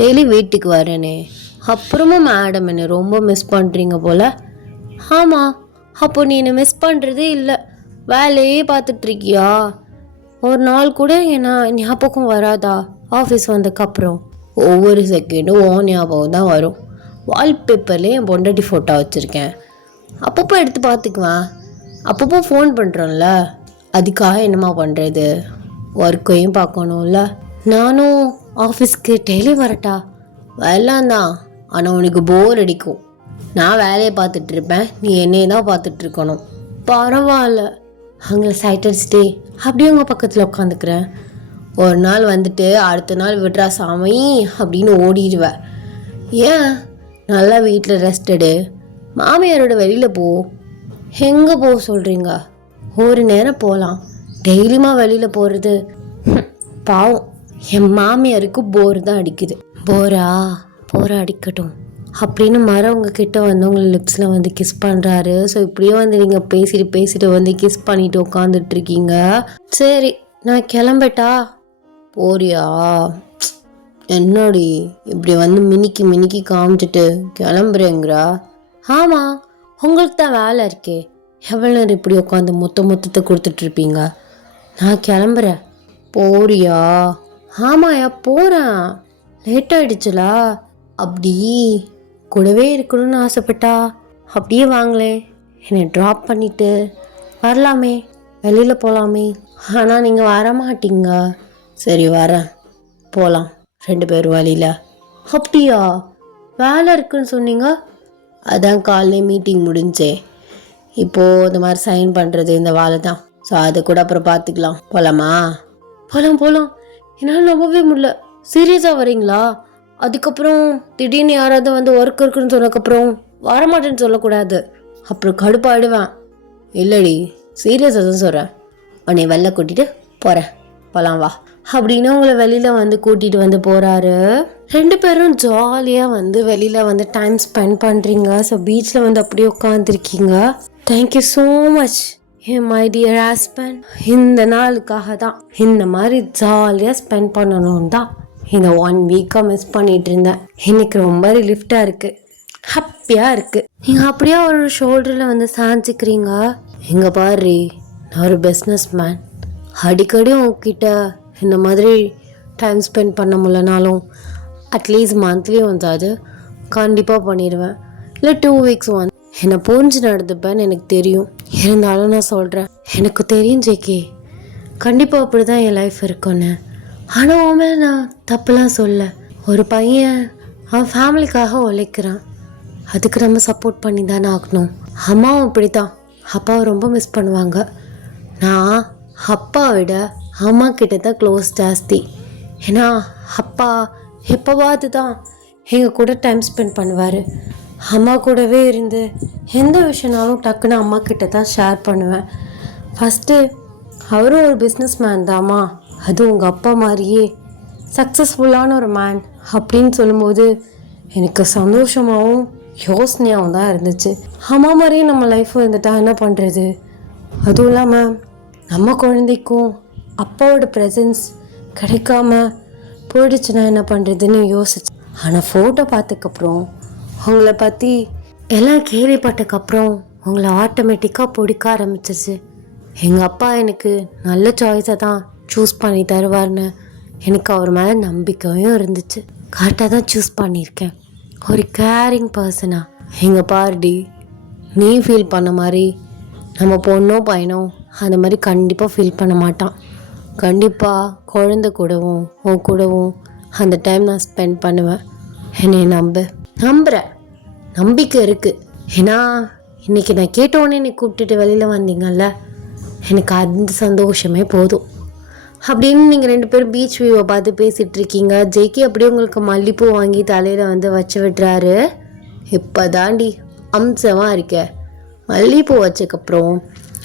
டெய்லி வீட்டுக்கு வரேனே. அப்புறமா மேடம் என்னை ரொம்ப மிஸ் பண்ணுறீங்க போல். ஆமாம், அப்போ நீ என்னை மிஸ் பண்ணுறதே இல்லை, வேலையே பார்த்துட்ருக்கியா? ஒரு நாள் கூட என்ன ஞாபகம் வராதா ஆஃபீஸ் வந்ததுக்கப்புறம்? ஒவ்வொரு செகண்டும் ஞாபகம் தான் வரும். வால்பேப்பர்லேயே என் பொண்டாட்டி ஃபோட்டோ வச்சுருக்கேன், அப்பப்போ எடுத்து பார்த்துக்குவேன். அப்பப்போ ஃபோன் பண்ணுறோம்ல, அதுக்காக என்னம்மா பண்ணுறது, ஒர்க்கையும் பார்க்கணும்ல. நானும் ஆஃபீஸ்க்கு டெய்லி வரட்டா? வரலாம் தான், ஆனால் உனக்கு போர் அடிக்கும். நான் வேலையை பார்த்துட்ருப்பேன், நீ என்னையே தான் பார்த்துட்ருக்கணும். பரவாயில்ல, அங்கே சாட்டர்டே அப்படியே உங்கள் பக்கத்தில் உட்காந்துக்கிறேன். ஒரு நாள் வந்துட்டு அடுத்த நாள் விட்றா சாமி அப்படின்னு ஓடிடுவேன். ஏன், நல்லா வீட்டில் ரெஸ்டடு, மாமியாரோட வெளியில் போ. எங்கே போக சொல்கிறீங்க? ஒரு நேரம் போகலாம், டெய்லியுமா வெளியில் போகிறது? பாவம், என் மாமியாருக்கு போர் தான் அடிக்குது. போரா அடிக்கட்டும் அப்படின்னு மரவங்க கிட்ட வந்து உங்களை லிப்ஸில் வந்து கிஸ் பண்ணுறாரு. ஸோ இப்படியே வந்து நீங்கள் பேசிட்டு வந்து கிஸ் பண்ணிட்டு உட்காந்துட்ருக்கீங்க. சரி, நான் கிளம்பட்டா? போறியா? என்னடி இப்படி வந்து மினிக்கி காமிச்சிட்டு கிளம்புறேங்கிறா? ஆமாம், உங்களுக்கு தான் வேலை இருக்கே, எவ்வளோ நேரம் இப்படி உட்காந்து மொத்தத்தை கொடுத்துட்ருப்பீங்க. நான் கிளம்புறேன். போறியா? ஆமாயா போகிறேன், லேட் ஆகிடுச்சுலா. அப்படி கூடவே இருக்கணும்னு ஆசைப்பட்டா அப்படியே வாங்களே, என்னை ட்ராப் பண்ணிவிட்டு வரலாமே, வெளியில் போகலாமே. ஆனால் நீங்கள் வரமாட்டீங்க. சரி வரேன், போகலாம் 2 பேரும் வழியில். அப்படியா, வேலை இருக்குன்னு சொன்னீங்க? அதான் காலையிலே மீட்டிங் முடிஞ்சே. இப்போது இந்த மாதிரி சைன் பண்ணுறது இந்த வேலை தான். ஸோ அதை கூட அப்புறம் பார்த்துக்கலாம். போகலாமா? போகலாம். என்னால் நம்பவே முடியல. சீரியஸாக வரீங்களா? அதுக்கப்புறம் திடீர்னு யாராவது வந்து ஒர்க் இருக்குன்னு சொன்னதுக்கப்புறம் வரமாட்டேன்னு சொல்லக்கூடாது, அப்புறம் கடுப்பாயிடுவேன். இல்லடி, சீரியஸாக தான் சொல்கிறேன். உன்னை வெளில கூட்டிகிட்டு போகிறேன், போகலாம் வா அப்படின்னு உங்களை வெளியில் வந்து கூட்டிகிட்டு வந்து போகிறாரு. 2 பேரும் ஜாலியாக வந்து வெளியில் வந்து டைம் ஸ்பெண்ட் பண்ணுறீங்க. ஸோ பீச்சில் வந்து அப்படியே உட்காந்துருக்கீங்க. Thank you so much N my dear husband. இந்த நாளுக்காக தான் இந்த மாதிரி ஜாலியாக ஸ்பெண்ட் பண்ணணும் தான் இந்த 1 வீக்காக மிஸ் பண்ணிகிட்டு இருந்தேன். இன்னைக்கு ரொம்ப ரிலீஃப்டாக இருக்குது, ஹாப்பியாக இருக்குது. நீங்கள் அப்படியே ஒரு ஷோல்டரில் வந்து சாஞ்சிக்கிறீங்க. எங்கே பாரு, நான் ஒரு பிஸ்னஸ் மேன். அடிக்கடி உங்ககிட்ட இந்த மாதிரி டைம் ஸ்பெண்ட் பண்ண முடியலனாலும் அட்லீஸ்ட் மந்த்லி வந்தாது கண்டிப்பாக பண்ணிடுவேன், இல்லை 2 வீக்ஸ் ஒன். என்னை புரிஞ்சு நடந்துப்பேன்னு எனக்கு தெரியும். இருந்தாலும் நான் சொல்கிறேன், எனக்கு தெரியும் ஜேகே, கண்டிப்பாக அப்படி தான் என் லைஃப் இருக்குன்னு. ஆனால் உண்மை நான் தப்புலாம் சொல்ல. ஒரு பையன் அவன் ஃபேமிலிக்காக உழைக்கிறான், அதுக்கு நம்ம சப்போர்ட் பண்ணி தானே ஆகணும். அம்மாவும் இப்படி தான், அப்பாவை ரொம்ப மிஸ் பண்ணுவாங்க. நான் அப்பா விட அம்மா கிட்ட தான் க்ளோஸ் ஜாஸ்தி. ஏன்னா அப்பா எப்போவாது தான் எங்கள் கூட டைம் ஸ்பெண்ட் பண்ணுவார். அம்மா கூடவே இருந்து எந்த விஷயனாலும் டக்குன்னு அம்மா கிட்ட தான் ஷேர் பண்ணுவேன். ஃபஸ்ட்டு அவரும் ஒரு பிஸ்னஸ் மேன் தாம்மா, அது உங்கள் அப்பா மாதிரியே சக்ஸஸ்ஃபுல்லான ஒரு மேன் அப்படின்னு சொல்லும்போது எனக்கு சந்தோஷமாகவும் யோசனையாகவும் தான் இருந்துச்சு. அம்மா மாதிரியே நம்ம லைஃப் இருந்துட்டா என்ன பண்ணுறது? அதுவும் இல்லாமல் நம்ம குழந்தைக்கும் அப்பாவோட ப்ரெசன்ஸ் கிடைக்காம போயிடுச்சுன்னா என்ன பண்ணுறதுன்னு யோசிச்சு. ஆனால் ஃபோட்டோ பார்த்ததுக்கப்புறம் உங்களை பற்றி எல்லாம் கேள்விப்பட்டதுக்கப்புறம் உங்களை ஆட்டோமேட்டிக்காக பிடிக்க ஆரம்பிச்சிருச்சு. எங்கள் அப்பா எனக்கு நல்ல சாய்ஸை தான் சூஸ் பண்ணி தருவார்னு எனக்கு அவர் மேலே நம்பிக்கையும் இருந்துச்சு. கரெக்டாக தான் சூஸ் பண்ணியிருக்கேன், ஒரு கேரிங் பர்சனாக. எங்கள் பாருடி, நீ ஃபீல் பண்ண மாதிரி நம்ம பொண்ணோ பையனோ அந்த மாதிரி கண்டிப்பாக ஃபீல் பண்ண மாட்டான். கண்டிப்பாக குழந்தை கூடவும் உன் கூடவும் அந்த டைம் நான் ஸ்பெண்ட் பண்ணுவேன். என்னை நம்புகிறேன், நம்பிக்கை இருக்குது. ஏன்னா இன்றைக்கி நான் கேட்டோன்னே என்னை கூப்பிட்டுட்டு வெளியில் வந்தீங்கல்ல, எனக்கு அந்த சந்தோஷமே போதும். அப்படின்னு நீங்கள் 2 பேரும் பீச் வியூவை பார்த்து பேசிகிட்டு இருக்கீங்க. ஜேகே அப்படியே உங்களுக்கு மல்லிப்பூ வாங்கி தலையில் வந்து வச்சு விடுறாரு. இப்போ தாண்டி அம்சமாக இருக்க, மல்லிப்பூ வச்சதுக்கப்புறம்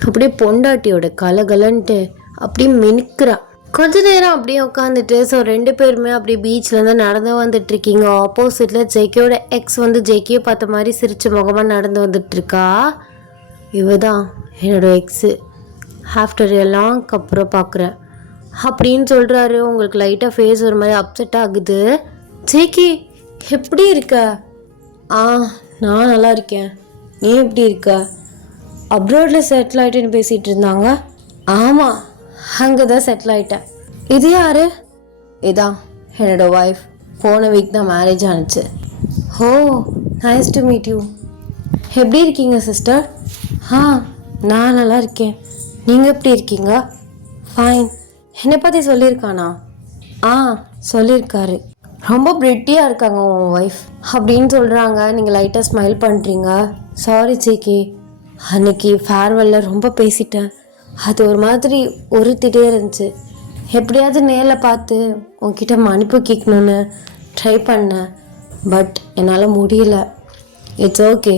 அப்படியே பொண்டாட்டியோட கலகலன்ட்டு அப்படியே மினுக்கிறா. கொஞ்ச நேரம் அப்படியே உட்காந்துட்டு ஸோ 2 பேருமே அப்படியே பீச்லேருந்து நடந்து வந்துட்டுருக்கீங்க. ஆப்போசிட்டில் ஜேகேயோட எக்ஸ் வந்து ஜேகேயை பார்த்த மாதிரி சிரிச்ச முகமாக நடந்து வந்துட்டுருக்கா. இவ தான் என்னோடய எக்ஸு, ஆஃப்டர் எ லாங்க்கு அப்புறம் பார்க்குறேன் அப்படின்னு சொல்கிறாரு. உங்களுக்கு லைட்டாக ஃபேஸ் ஒரு மாதிரி அப்செட் ஆகுது. ஜேகே எப்படி இருக்க? நான் நல்லா இருக்கேன், நீ எப்படி இருக்க? அப்ராடில் செட்டில் ஆகிட்டேன்னு பேசிகிட்டு இருந்தாங்க. ஆமாம், அங்கே தான் செட்டில் ஆகிட்டேன். இது யார்? இதான் என்னோடய ஒய்ஃப், போன வீக் தான் மேரேஜ் ஆனிச்சு. Oh, nice to meet you. எப்படி இருக்கீங்க சிஸ்டர்? நான் நல்லா இருக்கேன். நீங்கள் எப்படி இருக்கீங்க? ஃபைன். என்னை பற்றி சொல்லியிருக்கானா? ஆ, சொல்லியிருக்காரு. ரொம்ப பிரிட்டியாக இருக்காங்க உன் ஒய்ஃப் அப்படின்னு சொல்கிறாங்க. நீங்கள் லைட்டாக ஸ்மைல் பண்ணுறீங்க. சாரி சேக்கி, அன்னைக்கு ஃபேர்வெல்ல ரொம்ப பேசிட்டேன். அது ஒரு மாதிரி உறுத்திட்டே இருந்துச்சு. எப்படியாவது நேரில் பார்த்து உன்கிட்ட மன்னிப்பு கேட்கணுன்னு ட்ரை பண்ணேன். பட் என்னால் முடியல. It's okay.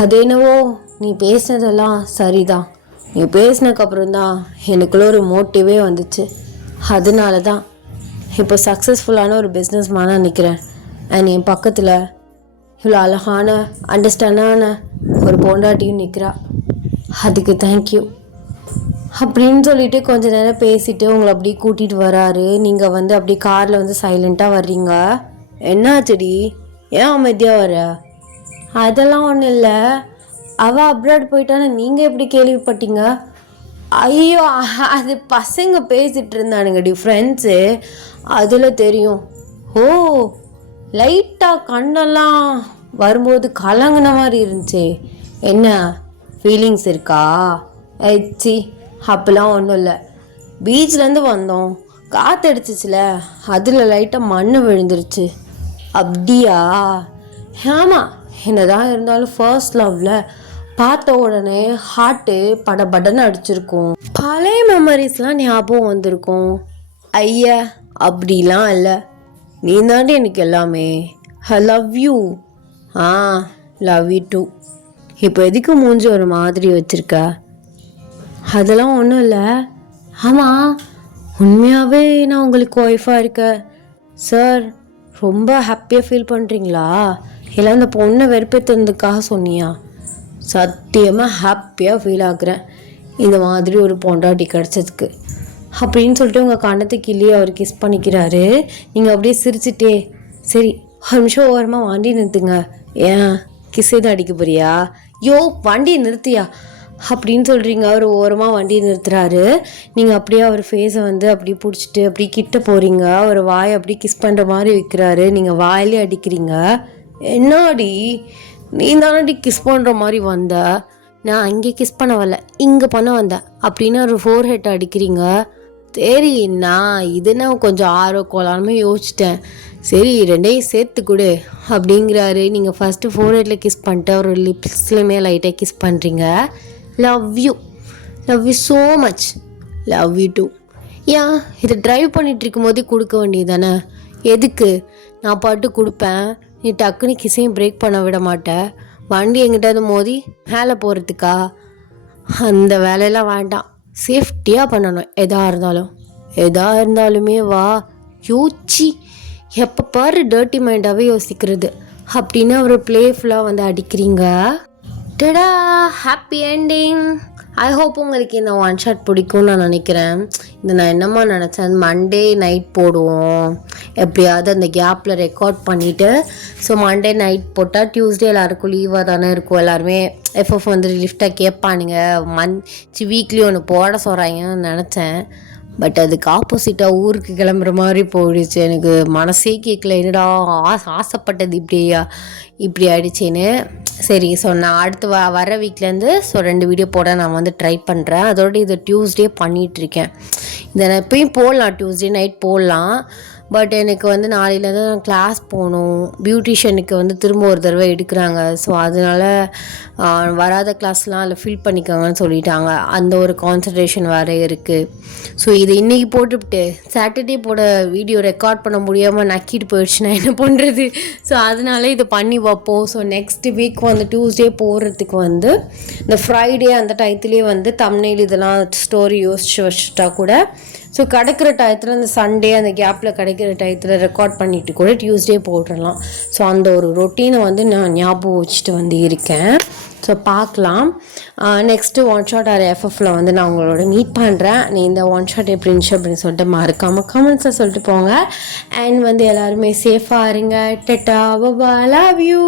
அது என்னவோ நீ பேசினதெல்லாம் சரிதான். நீ பேசினதுக்கப்புறம் தான் எனக்குள்ள ஒரு மோட்டிவே வந்துச்சு. அதனால தான் இப்போ சக்ஸஸ்ஃபுல்லான ஒரு பிஸ்னஸ் மேனாக நிற்கிறேன். அண்ட் என் பக்கத்தில் இவ்வளோ அழகான அண்டர்ஸ்டாண்டான ஒரு பொண்டாட்டியும் நிற்கிறா. அதுக்கு தேங்க்யூ அப்படின்னு சொல்லிட்டு கொஞ்ச நேரம் பேசிட்டு உங்களை அப்படியே கூட்டிகிட்டு வராரு. நீங்கள் வந்து அப்படியே காரில் வந்து சைலண்ட்டாக வர்றீங்க. என்னாச்சுடி, ஏன் அமைதியாக வர? அதெல்லாம் ஒன்றும் இல்லை. அவள் அப்ராட் போயிட்டான்னு நீங்கள் எப்படி கேள்விப்பட்டீங்க? ஐயோ, அது பசங்க பேசிகிட்டு இருந்தானுங்கடி, ஃப்ரெண்ட்ஸு, அதில் தெரியும். ஓ, லைட்டாக கண்ணெல்லாம் வரும்போது கலங்கின மாதிரி இருந்துச்சு. என்ன ஃபீலிங்ஸ் இருக்கா? ஐச்சி, அப்போல்லாம் ஒன்றும் இல்லை. பீச்லேருந்து வந்தோம், காற்றடிச்சிச்சில, அதில் லைட்டாக மண் விழுந்துருச்சு. அப்படியா? ஆமாம். என்னதான் இருந்தாலும் ஃபர்ஸ்ட் லவ்வில் பார்த்த உடனே ஹார்ட்டு படபடன்னு அடிச்சிருக்கும். பழைய மெமரிஸ்லாம் ஞாபகம் வந்திருக்கும். ஐயா, அப்படிலாம் இல்லை. நீ தாண்டி எனக்கு எல்லாமே. I love you. Ah, love you too. இப்போ எதுக்கு மூஞ்சி ஒரு மாதிரி வச்சுருக்க? அதெல்லாம் ஒன்றும் இல்லை. ஆமாம், உண்மையாகவே நான் உங்களுக்கு ஒய்ஃபாக இருக்கேன் சார். ரொம்ப ஹாப்பியாக ஃபீல் பண்ணுறீங்களா? இல்லை அந்த பொண்ணை வெறுப்பேற்றுறதுக்காக சொன்னியா? சத்தியமாக ஹாப்பியாக ஃபீல் ஆகுறேன் இந்த மாதிரி ஒரு பொண்டாட்டி கிடச்சதுக்கு அப்படின்னு சொல்லிட்டு உங்கள் கண்ணத்துக்கு இல்லையே அவர் கிஸ் பண்ணிக்கிறாரு. நீங்கள் அப்படியே சிரிச்சிட்டே, சரி ஒரு நிமிஷம் ஓரமாக வண்டி நிறுத்துங்க. ஏன் கிஸ் எதுவும் அடிக்க போறியா? யோ, வண்டியை நிறுத்தியா அப்படின்னு சொல்கிறீங்க. அவர் ஓரமாக வண்டியை நிறுத்துறாரு. நீங்கள் அப்படியே அவர் ஃபேஸை வந்து அப்படியே பிடிச்சிட்டு அப்படி கிட்ட போகிறீங்க. அவர் வாயை அப்படி கிஸ் பண்ணுற மாதிரி வைக்கிறாரு. நீங்கள் வாயிலே அடிக்கிறீங்க. என்னாடி, நீ தானடி கிஸ் பண்ணுற மாதிரி வந்த? நான் அங்கே கிஸ் பண்ண வரல, இங்கே பண்ண வந்தேன் அப்படின்னு ஒரு ஃபோர் ஹெட் அடிக்கிறீங்க. சரி, நான் இதுன்னா கொஞ்சம் ஆரோக்கலான்னு யோசிச்சிட்டேன். சரி, ரெண்டையும் சேர்த்து கொடு அப்படிங்கிறாரு. நீங்கள் ஃபஸ்ட்டு ஃபோர் ஹெட்டில் கிஸ் பண்ணிட்டு அவர் லிப்ஸ்லையுமே லைட்டாக கிஸ் பண்ணுறீங்க. Love you, love you so much, love you too. ஏன் இதை ட்ரைவ் பண்ணிகிட்டு இருக்கும் போதே கொடுக்க வேண்டியது தானே? எதுக்கு? நான் பாட்டு கொடுப்பேன், நீ டக்குன்னு கிசையும் பிரேக் பண்ண விட மாட்டேன். வண்டி எங்கிட்ட மோதி மேலே போகிறதுக்கா? அந்த வேலையெல்லாம் வேண்டாம். சேஃப்டியாக பண்ணணும். எதாக இருந்தாலுமே வா யோசி. எப்போ பாரு டர்ட்டி மைண்டாகவே யோசிக்கிறது அப்படின்னு அவர் ப்ளேஃபுல்லாக வந்து அடிக்கிறீங்க. டடா, ஹாப்பி என்டிங். ஐ ஹோப் உங்களுக்கு இந்த ஒன் ஷாட் பிடிக்கும்னு நான் நினைக்கிறேன். இந்த நான் என்னம்மா நினச்சேன், மண்டே நைட் போடுவோம், எப்படியாவது அந்த கேப்பில் ரெக்கார்ட் பண்ணிவிட்டு, ஸோ மண்டே நைட் போட்டால் டியூஸ்டே எல்லாருக்கும் லீவாக தானே இருக்கும். எல்லாருமே எஃப்எஃப் வந்து லிஃப்டாக கேட்பானுங்க. வீக்லி ஒன்று போட சொல்கிறாங்கன்னு நினச்சேன். பட் அதுக்கு ஆப்போசிட்டாக ஊருக்கு கிளம்புற மாதிரி போயிடுச்சு. எனக்கு மனசே கேட்கல, என்னடா ஆசைப்பட்டது இப்படி ஆயிடுச்சேன்னு. சரி, ஸோ நான் அடுத்து வர வீக்லேருந்து 2 வீடியோ போட நான் வந்து ட்ரை பண்ணுறேன். அதோட இதை டியூஸ்டே பண்ணிகிட்ருக்கேன். இதை நான் எப்பயும் போடலாம், டியூஸ்டே நைட் போடலாம். பட் எனக்கு வந்து நாளையிலேருந்து நான் கிளாஸ் போகணும். பியூட்டிஷியனுக்கு வந்து திரும்ப ஒரு தடவை எடுக்கிறாங்க. ஸோ அதனால் வராத கிளாஸ்லாம் அதில் ஃபில் பண்ணிக்கோங்கன்னு சொல்லிட்டாங்க. அந்த ஒரு கான்சன்ட்ரேஷன் வேறு இருக்குது. ஸோ இதை இன்றைக்கி போட்டுவிட்டு சாட்டர்டே போட வீடியோ ரெக்கார்ட் பண்ண முடியாமல் நக்கிட்டு போயிடுச்சுன்னா என்ன பண்ணுறது? ஸோ அதனால இதை பண்ணி வைப்போம். ஸோ நெக்ஸ்ட் வீக் வந்து டியூஸ்டே போடுறதுக்கு வந்து இந்த ஃப்ரைடே அந்த டயத்துலேயே வந்து தம்ப்நெயில் இதெல்லாம் ஸ்டோரி யோசிச்சு வச்சுட்டா கூட, ஸோ கிடைக்கிற டயத்தில் அந்த சண்டே அந்த கேப்பில் கிடைக்கிற டயத்தில் ரெக்கார்ட் பண்ணிவிட்டு கூட டியூஸ்டே போட்டுடலாம். ஸோ அந்த ஒரு ரொட்டீனை வந்து நான் ஞாபகம் வச்சுட்டு வந்து இருக்கேன். ஸோ பார்க்கலாம். நெக்ஸ்ட்டு ஒன் ஷாட் ஆர் எஃப்எஃப்பில் வந்து நான் உங்களோட மீட் பண்ணுறேன். நீ இந்த ஒன் ஷாட் எப்படி இருந்துச்சு அப்படின்னு சொல்லிட்டு மறக்காமல் கமெண்ட்ஸை சொல்லிட்டு போங்க. அண்ட் வந்து எல்லாருமே சேஃபாக இருங்க. டட்டா, பை, லவ் யூ.